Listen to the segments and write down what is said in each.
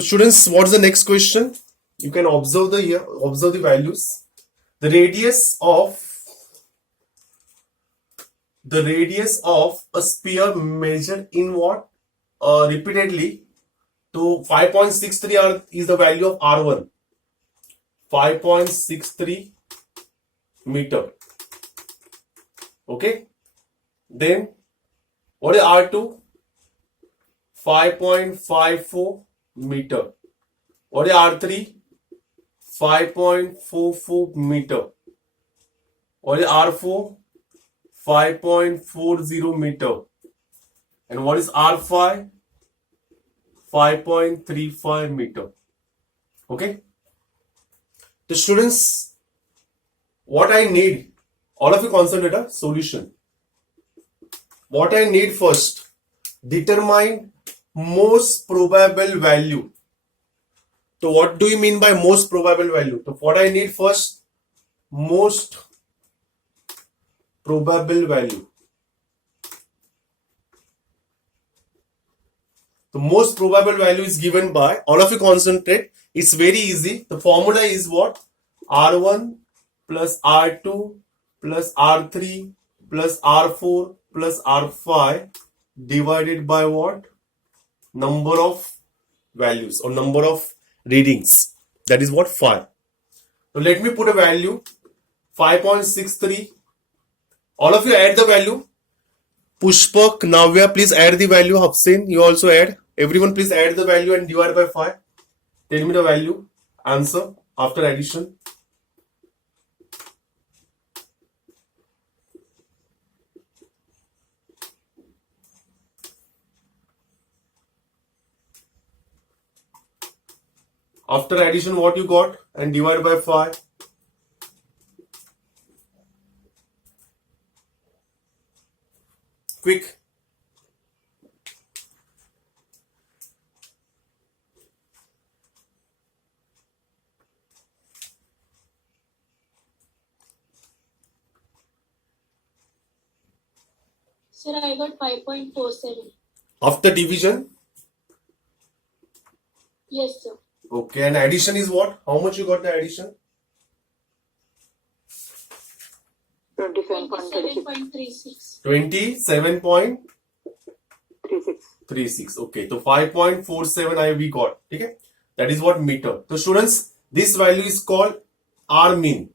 So students, what's the next question? You can observe the values. The radius of a sphere measured in what? Repeatedly. So 5.63 is the value of R1. 5.63 meter. Okay. Then what is R2? 5.54 meter. What is R3? 5.44 meter. What is R4? 5.40 meter. And what is R5? 5.35 meter. Okay. The students, what I need, all of you concentrate on solution. What I need first, determine most probable value. So what do you mean by most probable value? So what I need first, most probable value. The most probable value is given by, all of you concentrate, it's very easy. The formula is what? R1 plus R2 plus R3 plus R4 plus R5 divided by what? Number of values or number of readings. That is what? 5. So let me put a value 5.63. All of you add the value. Pushpak, Navya, please add the value. Hafsin, you also add. Everyone please add the value and divide by 5. Tell me the value. Answer after addition. After addition, what you got and divide by 5. Quick. Sir, I got 5.47. After division? Yes, sir. Okay, and addition is what? How much you got the addition? 27.36. 27.36. Okay, so 5.47 we got. Okay, that is what meter. So students, this value is called R mean.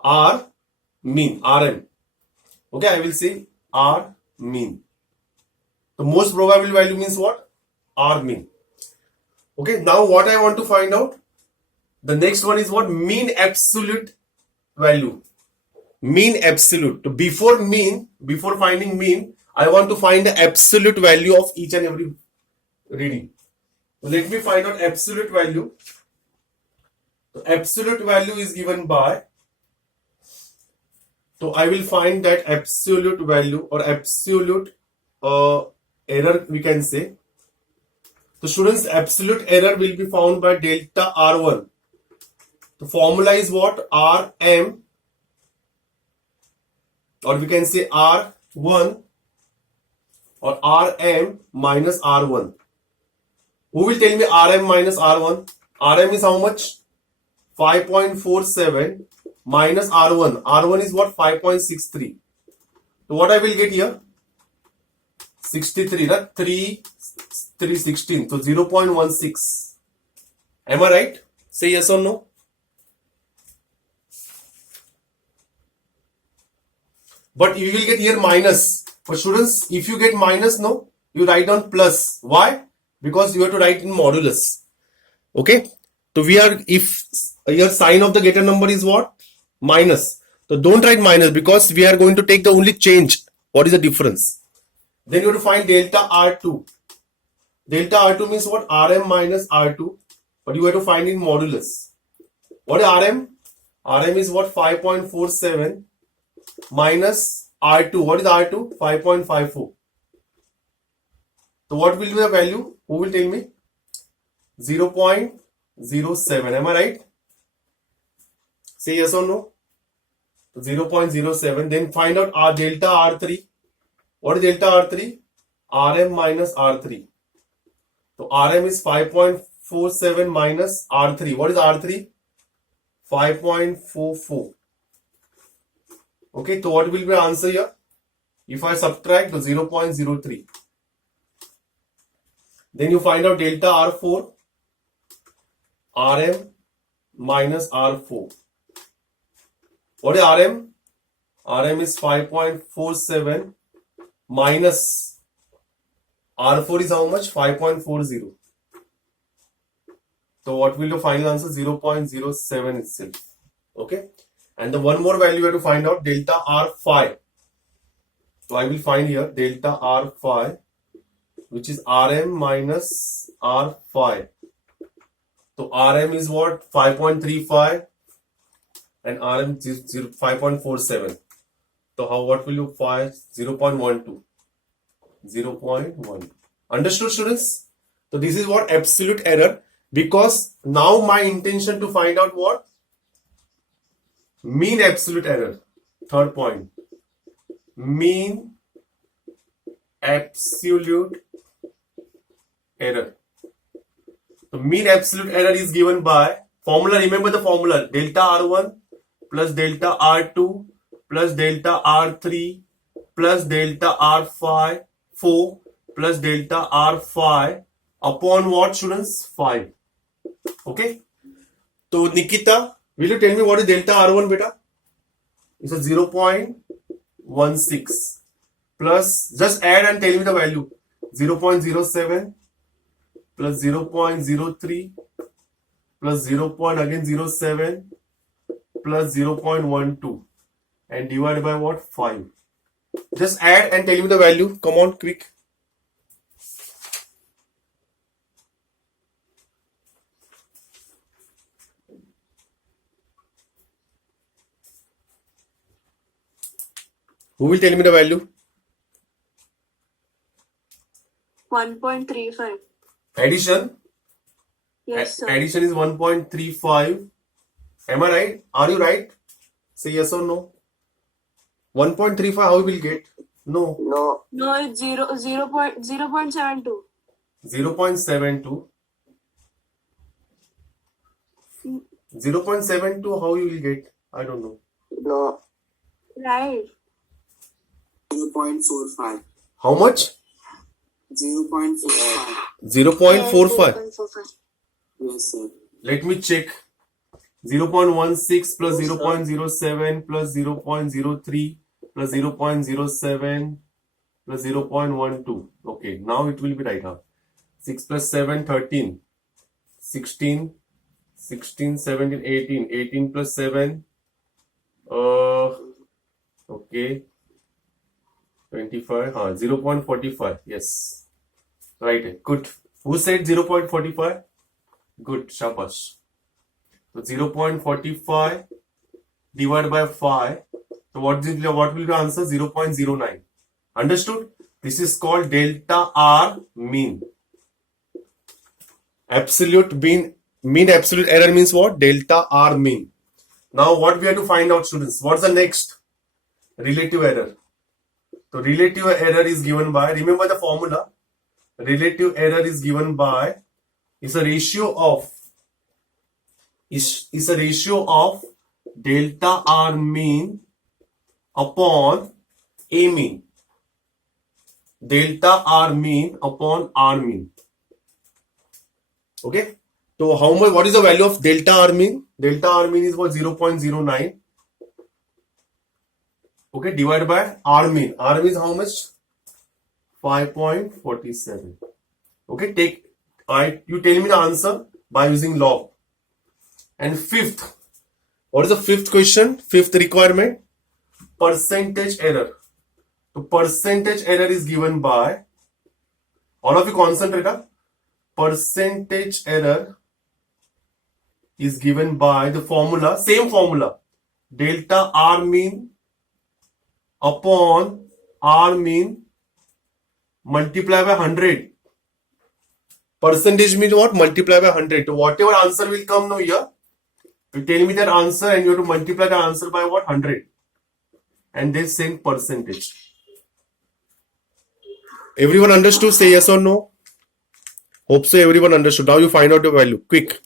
R mean. RM. Okay, I will say R mean. The most probable value means what? R mean. Okay, now what I want to find out? The next one is what? Mean absolute value. Mean absolute. So before finding mean, I want to find the absolute value of each and every reading. So let me find out absolute value. The absolute value is given by, so I will find that absolute value or absolute error we can say. The students, absolute error will be found by delta R1. The formula is what? Rm, or we can say R1 or Rm minus R1. Who will tell me Rm minus R1? Rm is how much? 5.47 minus R1. R1 is what? 5.63. So what I will get here? 63, right? 316. So 0.16. Am I right? Say yes or no. But you will get here minus. For students, if you get minus, no, you write down plus. Why? Because you have to write in modulus. Okay. So if your sign of the getter number is what? Minus. So don't write minus because we are going to take the only change. What is the difference? Then you have to find delta R2. Delta R2 means what? Rm minus R2. But you have to find in modulus. What is Rm? Rm is what? 5.47 minus R2. What is R2? 5.54. So what will be the value? Who will tell me? 0.07. Am I right? Say yes or no. 0.07. Then find out our delta R3. What is delta R3? Rm minus R3. So Rm is 5.4 5.47 minus R3. What is R3? 5.44. Okay, so what will be the answer here? If I subtract the 0.03, then you find out delta R4, RM minus R4. What is RM? RM is 5.47 minus R4 is how much? 5.40. So what will the final answer? 0.07 itself. Okay. And the one more value we have to find out, delta R5. So I will find here delta R5, which is RM minus R5. So RM is what? 5.35 and RM is 5.47. So how, what will you find? 0.12. 0.1. Understood, students? So this is what absolute error, because now my intention to find out what? Mean absolute error. Third point. Mean absolute error. So mean absolute error is given by formula. Remember the formula: delta R1 plus delta R2 plus delta R3 plus delta R5 4 plus delta R5 upon what, students? 5. Okay. So Nikita, will you tell me what is delta R1, beta? It's a 0.16 plus, just add and tell me the value. 0.07 plus 0.03 plus 0.07 plus 0.12 and divided by what? 5. Just add and tell me the value. Come on, quick. Who will tell me the value? 1.35. Addition. Yes, sir. Addition is 1.35. Am I right? Are you right? Say yes or no. 1.35 how we will get? No. No, it's 0.72. 0.72. 0.72 how you will get? I don't know. No, Right. 0.45. How much? 0.45. 0.45. 0.45. Yes, sir. Let me check. 0.16 plus 0.07 plus 0.03 plus 0.07 plus 0.12. Okay, now it will be right now. 6 plus 7, 13. 16, 16, 17, 18. 18 plus 7. Okay. 25. 0.45. Yes. Right. Good. Who said 0.45? Good. Shabash. So 0.45 divided by 5. So what will be the answer? 0.09. Understood? This is called delta R mean. Absolute mean absolute error means what? Delta R mean. Now what we have to find out, students? What's the next? Relative error. So relative error is given by, remember the formula. Relative error is given by, is a ratio of delta R mean upon A mean. Delta R mean upon R mean. Okay. So how much? What is the value of delta R mean? Delta R mean is what? 0.09. Okay. Divided by R mean. R mean is how much? 5.47. Okay. You tell me the answer by using log. And fifth, what is the fifth question? Fifth requirement, percentage error. So percentage error is given by, all of you concentrate. Percentage error is given by the formula, same formula, delta R mean upon R mean multiply by 100. Percentage means what? Multiply by 100. So whatever answer will come now here, you tell me that answer and you have to multiply the answer by what? 100. And then same percentage. Everyone understood? Say yes or no. Hope so everyone understood. Now you find out your value. Quick.